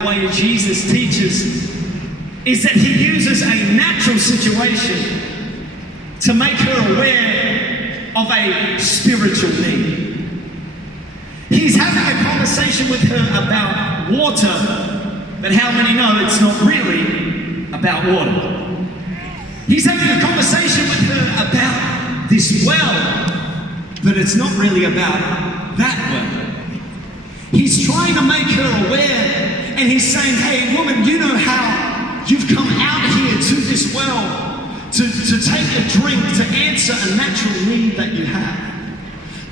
The way Jesus teaches is that he uses a natural situation to make her aware of a spiritual need. He's having a conversation with her about water, but how many know it's not really about water? He's having a conversation with her about this well, but it's not really about that well. He's trying to make her aware, and he's saying, hey woman, you know how you've come out here to this well to take a drink, to answer a natural need that you have.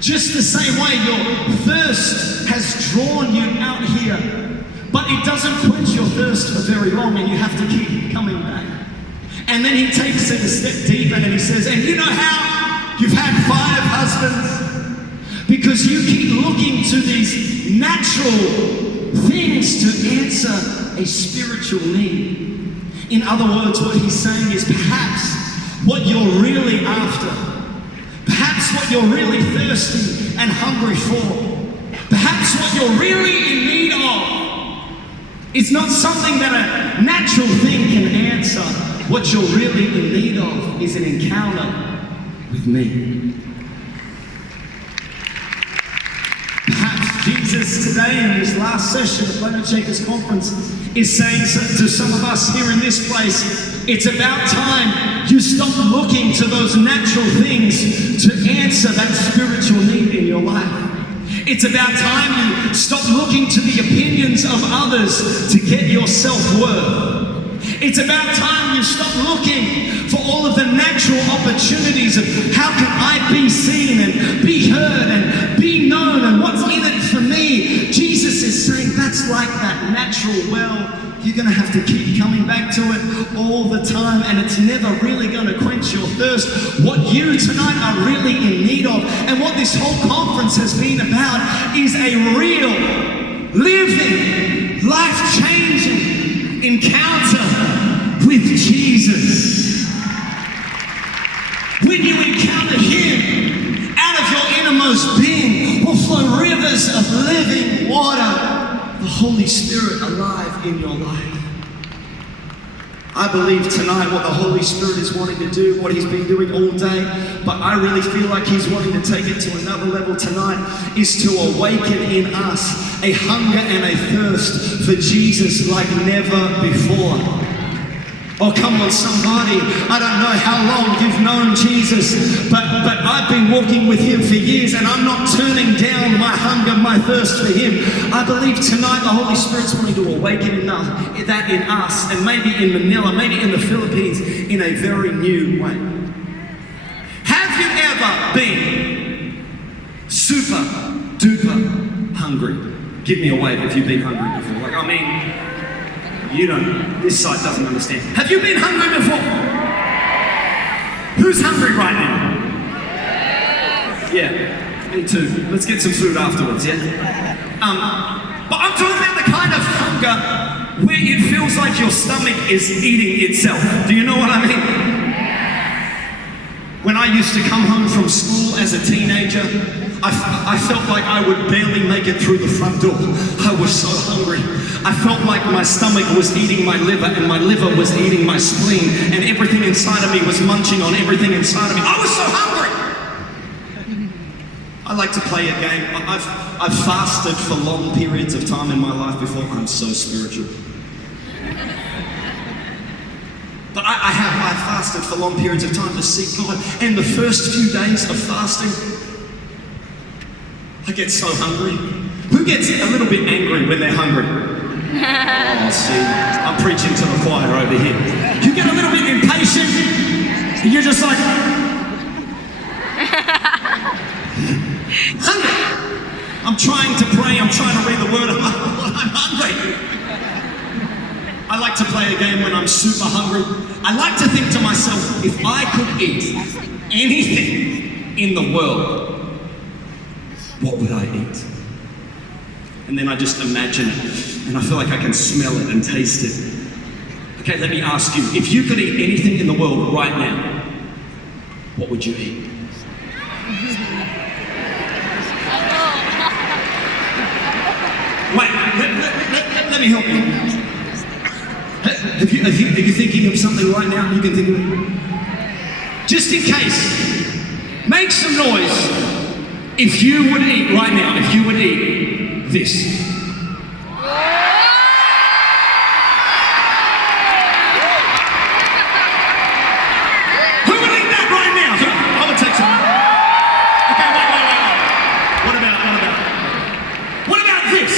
Just the same way your thirst has drawn you out here, but it doesn't quench your thirst for very long, and you have to keep coming back. And then he takes it a step deeper and he says, and you know how you've had 5 husbands? Because you keep looking to these natural things to answer a spiritual need. In other words, what he's saying is perhaps what you're really after, perhaps what you're really thirsty and hungry for, perhaps what you're really in need of is not something that a natural thing can answer. What you're really in need of is an encounter with me. Perhaps Jesus today in his last session of Planetshakers conference is saying to some of us here in this place, it's about time you stop looking to those natural things to answer that spiritual need in your life. It's about time you stop looking to the opinions of others to get your self-worth. It's about time you stop looking for all of the natural opportunities of how can I be seen and be heard and be known and what's in it for me. Jesus is saying that's like that natural well. You're going to have to keep coming back to it all the time, and it's never really going to quench your thirst. What you tonight are really in need of, and what this whole conference has been about, is a real, living, life-changing encounter with Jesus. When you encounter him, out of your innermost being will flow rivers of living water. The Holy Spirit alive in your life. I believe tonight what the Holy Spirit is wanting to do, what he's been doing all day, but I really feel like he's wanting to take it to another level tonight, is to awaken in us a hunger and a thirst for Jesus like never before. Oh, come on, somebody. I don't know how long you've known Jesus, but I've been walking with him for years, and I'm not turning down my hunger, my thirst for him. I believe tonight the Holy Spirit's wanting to awaken that in us, and maybe in Manila, maybe in the Philippines, in a very new way. Have you ever been super duper hungry? Give me a wave if you've been hungry before. Like, I mean, you don't, this side doesn't understand. Have you been hungry before? Who's hungry right now? Yeah, me too. Let's get some food afterwards, yeah? But I'm talking about the kind of hunger where it feels like your stomach is eating itself. Do you know what I mean? When I used to come home from school as a teenager, I felt like I would barely make it through the front door. I was so hungry. I felt like my stomach was eating my liver, and my liver was eating my spleen, and everything inside of me was munching on everything inside of me. I was so hungry! I like to play a game. I've fasted for long periods of time in my life before. I'm so spiritual. But I fasted for long periods of time to seek God, and the first few days of fasting, I get so hungry. Who gets a little bit angry when they're hungry? Oh, see, I'm preaching to the choir over here. You get a little bit impatient, and you're just like, hungry. I'm trying to pray, I'm trying to read the word, I'm hungry. I like to play a game when I'm super hungry. I like to think to myself, if I could eat anything in the world, what would I eat? And then I just imagine it, and I feel like I can smell it and taste it. Okay, let me ask you, if you could eat anything in the world right now, what would you eat? Wait, let me help you. Are you thinking of something right now you can think of it? Just in case, make some noise if you would eat right now, if you would eat this. Who would eat that right now? I would take some. Okay, wait. What about this?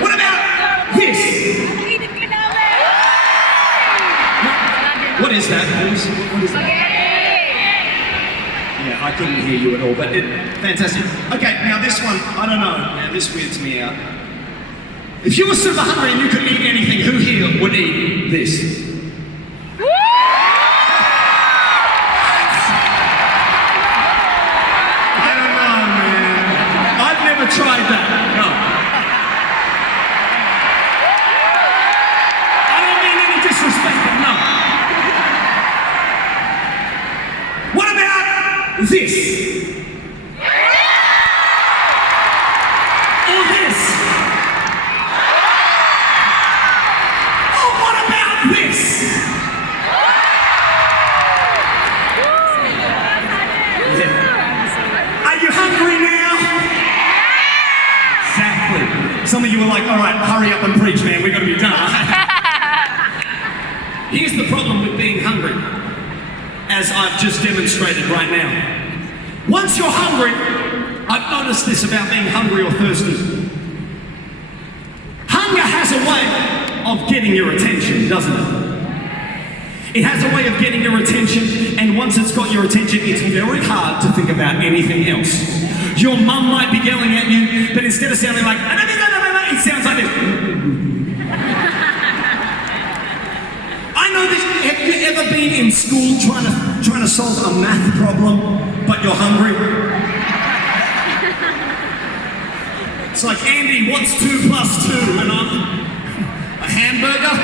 What about this? What is that? What is that? Yeah, I couldn't hear you at all, but fantastic. Okay, now this one, I don't know. Now this weirds me out. If you were super hungry and you could eat anything, who here would eat this? I don't know, man. I've never tried that. No. I don't mean any disrespect, but no. What about this? Or this? Or what about this? Yeah. Are you hungry now? Exactly. Some of you were like, all right, hurry up and preach, man. We've got to be done. Here's the problem with being hungry, as I've just demonstrated right now. Once you're hungry, I've noticed this about being hungry or thirsty. Hunger has a way of getting your attention, doesn't it? It has a way of getting your attention, and once it's got your attention, it's very hard to think about anything else. Your mum might be yelling at you, but instead of sounding like, it sounds like this. I know this. Have you ever been in school trying to solve a math problem, but you're hungry? It's like, Andy, what's 2 + 2? And I'm a hamburger.